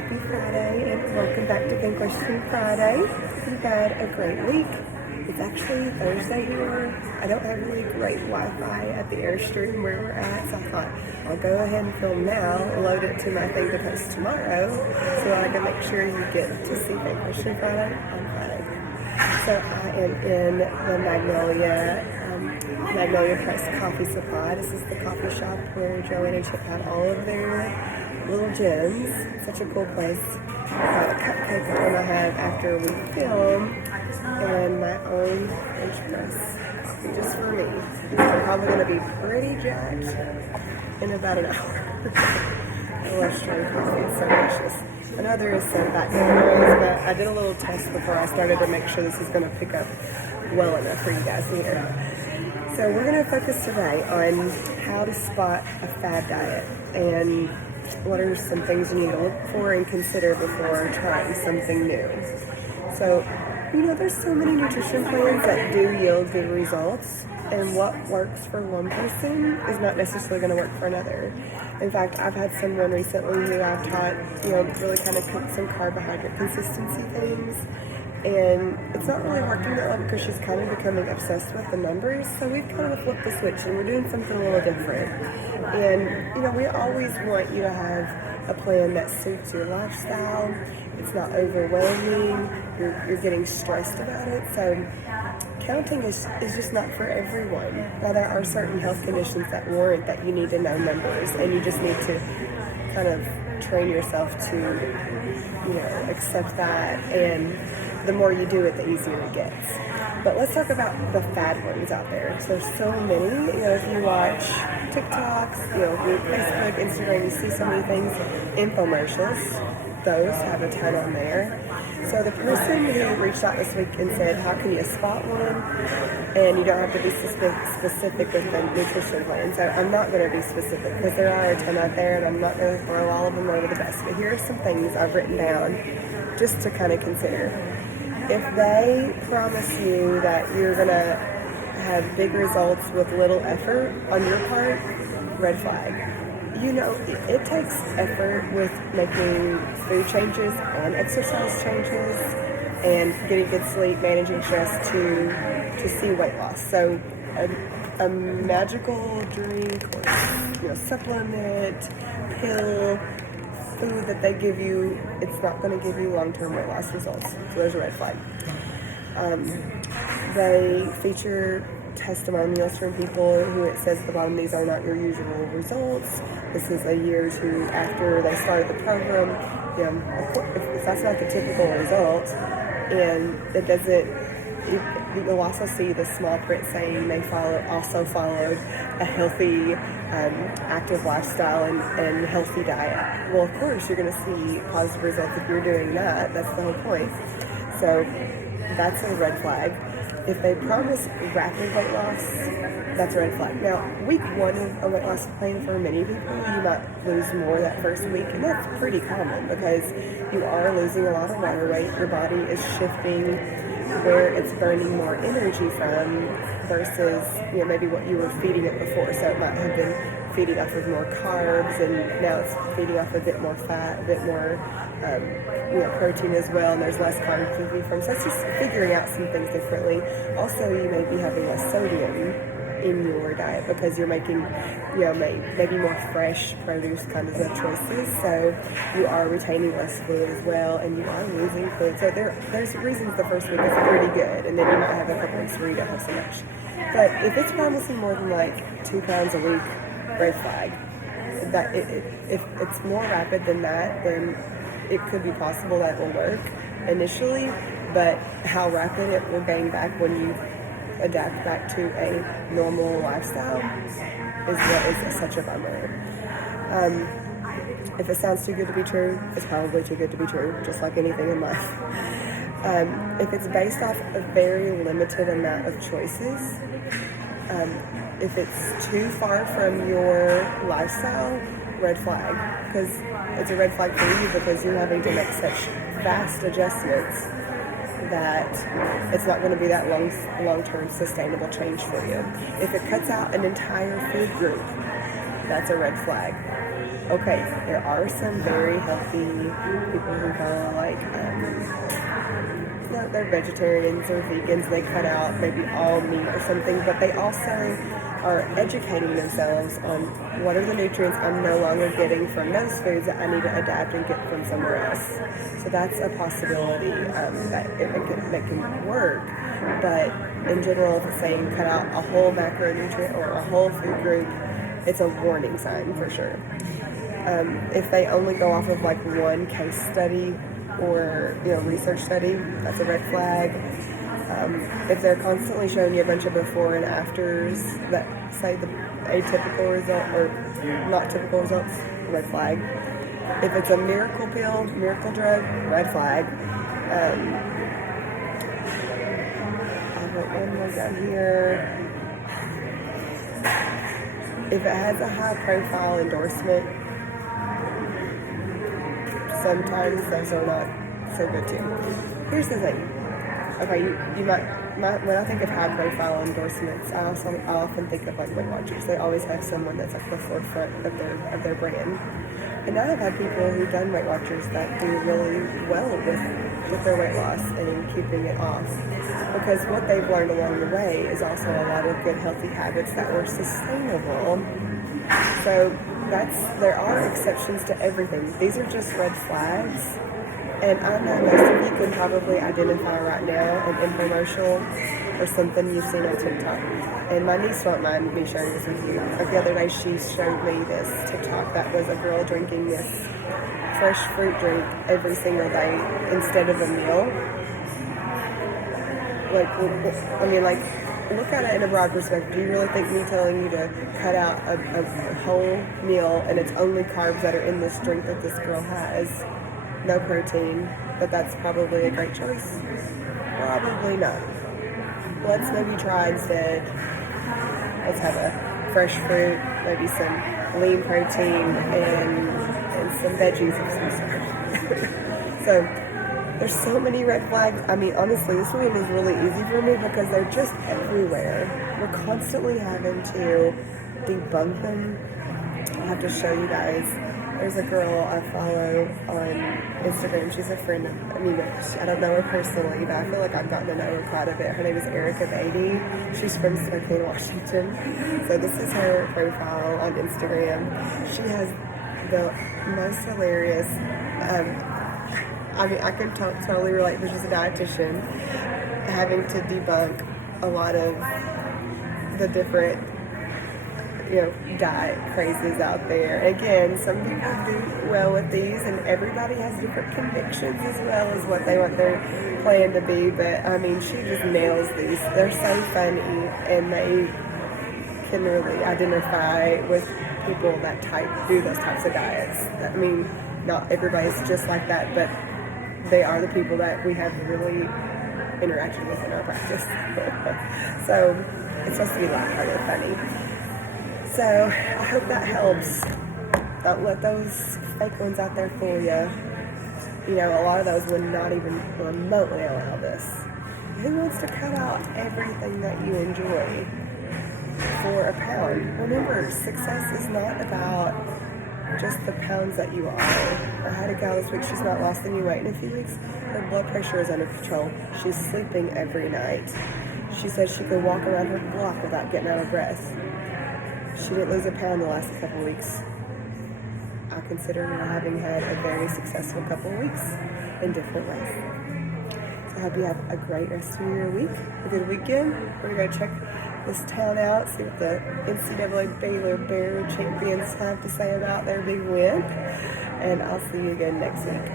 Happy Friday and welcome back to Good Question Friday. We've had a great week. It's actually Thursday here. I don't have really great Wi-Fi at the Airstream where we're at, so I thought I'll go ahead and film now, load it to my thing to post tomorrow, so I can make sure you get to see Good Question Friday on Friday. So I am in the Magnolia Press Coffee Supply. This is the coffee shop where Joanne and Chip had all of their little gems. Such a cool place. Got a cupcake that I'm gonna have after we film, and my own French press coffee just for me. I'm probably gonna be pretty jacked in about an hour. I love strong coffee, it's so delicious. I know there is some background noise, but I did a little test before I started to make sure this is gonna pick up well enough for you guys to hear. So we're gonna focus today on how to spot a fad diet and what are some things you need to look for and consider before trying something new. So, there's so many nutrition plans that do yield good results, and what works for one person is not necessarily going to work for another. In fact, I've had someone recently who I've taught, really kind of cook some carbohydrate consistency things, and it's not really working that well because she's kind of becoming obsessed with the numbers. So we've kind of flipped the switch and we're doing something a little different. And we always want you to have a plan that suits your lifestyle. It's not overwhelming. You're getting stressed about it. So counting is just not for everyone. Now there are certain health conditions that warrant that you need to know numbers, and you just need to kind of train yourself to accept that, and the more you do it, the easier it gets. But let's talk about the fad ones out there. So many, if you watch TikToks, Facebook, Instagram, you see so many things, infomercials, those have a ton on there. So the person who reached out this week and said, how can you spot one? And you don't have to be specific with the nutrition plan. So I'm not going to be specific because there are a ton out there, and I'm not going to throw all of them over the bus. But here are some things I've written down just to kind of consider. If they promise you that you're going to have big results with little effort on your part, red flag. It takes effort with making food changes and exercise changes and getting good sleep, managing stress to see weight loss. So a magical drink or supplement, pill, food that they give you, it's not going to give you long-term weight loss results. So there's a red flag. They feature testimonials from people who it says at the bottom, these are not your usual results. This is a year or two after they started the program. If that's not the typical result, and it doesn't, you'll also see the small print saying they also followed a healthy, active lifestyle and healthy diet. Well, of course, you're going to see positive results if you're doing that. That's the whole point. So that's a red flag. If they promise rapid weight loss, that's a red flag. Now, week one of a weight loss plan for many people, you might lose more that first week, and that's pretty common because you are losing a lot of water weight. Your body is shifting where it's burning more energy from versus maybe what you were feeding it before. So it might have been feeding off of more carbs, and now it's feeding off a bit more fat, a bit more protein as well, and there's less quantity from. So it's just figuring out some things differently. Also, you may be having less sodium in your diet because you're making maybe more fresh produce kind of choices, so you are retaining less fluid as well, and you are losing fluid. So there's reasons the first week is pretty good, and then you might have a couple weeks where you don't have so much. But if it's promising more than 2 pounds a week, red flag. That if it's more rapid than that, then it could be possible that it will work initially, but how rapid it will gain back when you adapt back to a normal lifestyle is what is such a bummer. If it sounds too good to be true, it's probably too good to be true, just like anything in life. If it's based off a very limited amount of choices, if it's too far from your lifestyle, red flag, because it's a red flag for you because you're having to make such fast adjustments that it's not going to be that long-term sustainable change for you. If it cuts out an entire food group, that's a red flag. okay, there are some very healthy people who go like, no, they're vegetarians or vegans. They cut out maybe all meat or something, but they also are educating themselves on what are the nutrients I'm no longer getting from those foods that I need to adapt and get from somewhere else. So that's a possibility that can work. But in general, if it's saying cut out a whole macronutrient or a whole food group, it's a warning sign for sure. If they only go off of like one case study or research study, that's a red flag. If they're constantly showing you a bunch of before and afters that say the atypical result or not typical results, red flag. If it's a miracle pill, miracle drug, red flag. I've got one more down here. If it has a high profile endorsement, sometimes those are not so good too. Here's the thing. Okay, you might when I think of high profile endorsements, I often think of like Weight Watchers. They always have someone that's at the forefront of their brand. And I have had people who've done Weight Watchers that do really well with their weight loss and keeping it off. Because what they've learned along the way is also a lot of good healthy habits that were sustainable. So there are exceptions to everything. These are just red flags. And I know most of you can probably identify right now an infomercial or something you've seen on TikTok. And my niece won't mind me sharing this with you. Like the other day, she showed me this TikTok that was a girl drinking this fresh fruit drink every single day instead of a meal. Look at it in a broad perspective. Do you really think me telling you to cut out a whole meal and it's only carbs that are in this drink that this girl has? No protein, but that's probably a great choice? Probably not. Let's maybe try instead. Let's have a fresh fruit, maybe some lean protein, and some veggies of some sort. So there's so many red flags. I mean, honestly, this one is really easy for me because they're just everywhere. We're constantly having to debunk them. I have to show you guys. There's a girl I follow on Instagram. She's a friend of, I don't know her personally, but I feel like I've gotten to know her quite a bit. Her name is Erica Beatty. She's from Spokane, Washington. So this is her profile on Instagram. She has the most hilarious, I can totally relate because she's a dietitian, having to debunk a lot of the different diet crazes out there. Again, some people do well with these, and everybody has different convictions as well as what they want their plan to be, but she just nails these. They're so funny, and they can really identify with people that do those types of diets. Not everybody's just like that, but they are the people that we have really interacted with in our practice. So it's supposed to be lighthearted, funny. So I hope that helps. Don't let those fake ones out there fool you. A lot of those would not even remotely allow this. Who wants to cut out everything that you enjoy for a pound? Remember, success is not about just the pounds that you are. I had a gal this week, she's not lost any weight in a few weeks. Her blood pressure is under control. She's sleeping every night. She said she could walk around her block without getting out of breath. She didn't lose a pound the last couple weeks. I consider her having had a very successful couple of weeks in different ways. So I hope you have a great rest of your week, a good weekend. We're going to go check this town out, see what the NCAA Baylor Bear champions have to say about their big win. And I'll see you again next week.